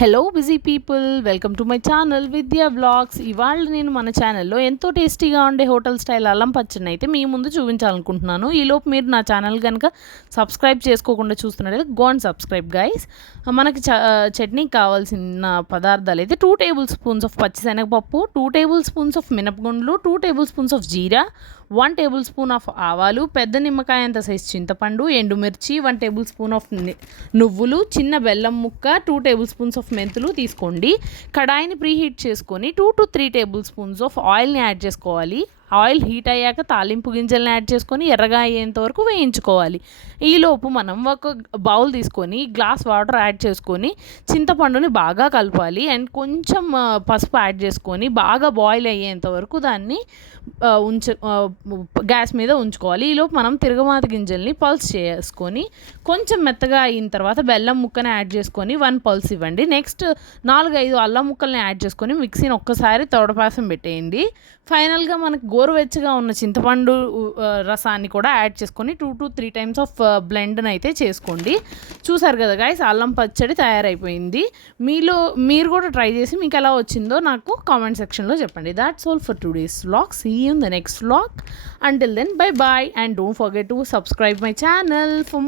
Hello busy people, welcome to my channel విద్యా vlogs. ఇవాళ నేను మన ఛానల్లో ఎంతో టేస్టీగా ఉండే హోటల్ స్టైల్ అల్లం పచ్చడిని అయితే మీ ముందు చూపించాలనుకుంటున్నాను. ఈలోపు మీరు నా ఛానల్ కనుక సబ్స్క్రైబ్ చేసుకోకుండా చూస్తున్నట్లయితే గో అండ్ సబ్స్క్రైబ్ గైస్. మనకి చట్నీకి కావాల్సిన పదార్థాలు అయితే 2 టేబుల్ స్పూన్స్ ఆఫ్ పచ్చిశనగపప్పు, 2 టేబుల్ స్పూన్స్ ఆఫ్ మినపగుండ్లు, 2 tablespoons of jeera, 1 tablespoon of ఆవాలు, పెద్ద నిమ్మకాయ అంత సైజ్ చింతపండు, ఎండుమిర్చి, 1 టేబుల్ స్పూన్ ఆఫ్ నువ్వులు, చిన్న బెల్లం ముక్క, 2 టేబుల్ స్పూన్స్ ఆఫ్ మెంతులు తీసుకోండి. కడాయిని ప్రీహీట్ చేసుకొని 2 to 3 టేబుల్ స్పూన్స్ ఆఫ్ ఆయిల్ని యాడ్ చేసుకోవాలి. ఆయిల్ హీట్ అయ్యాక తాలింపు గింజల్ని యాడ్ చేసుకొని ఎర్రగా అయ్యేంత వరకు వేయించుకోవాలి. ఈలోపు మనం ఒక బౌల్ తీసుకొని గ్లాస్ వాటర్ యాడ్ చేసుకొని చింతపండుని బాగా కలపాలి. అండ్ కొంచెం పసుపు యాడ్ చేసుకొని బాగా బాయిల్ అయ్యేంత వరకు దాన్ని గ్యాస్ మీద ఉంచుకోవాలి. ఈలోపు మనం తిరగమాత గింజల్ని పల్స్ చేసుకొని కొంచెం మెత్తగా అయిన తర్వాత బెల్లం ముక్కని యాడ్ చేసుకొని 1 పల్స్ ఇవ్వండి. నెక్స్ట్ 4-5 అల్లం ముక్కల్ని యాడ్ చేసుకొని మిక్సీని ఒక్కసారి తోడపాసం పెట్టేయండి. ఫైనల్గా మనకు గోరువెచ్చగా ఉన్న చింతపండు రసాన్ని కూడా యాడ్ చేసుకొని 2 to 3 టైమ్స్ ఆఫ్ బ్లెండ్ని అయితే చేసుకోండి. చూసారు కదా గైస్, అల్లం పచ్చడి తయారైపోయింది. మీరు కూడా ట్రై చేసి మీకు ఎలా వచ్చిందో నాకు కామెంట్ సెక్షన్లో చెప్పండి. That's all for today's vlog. See you in the next vlog. Until then, bye bye, and don't forget to subscribe my channel for more.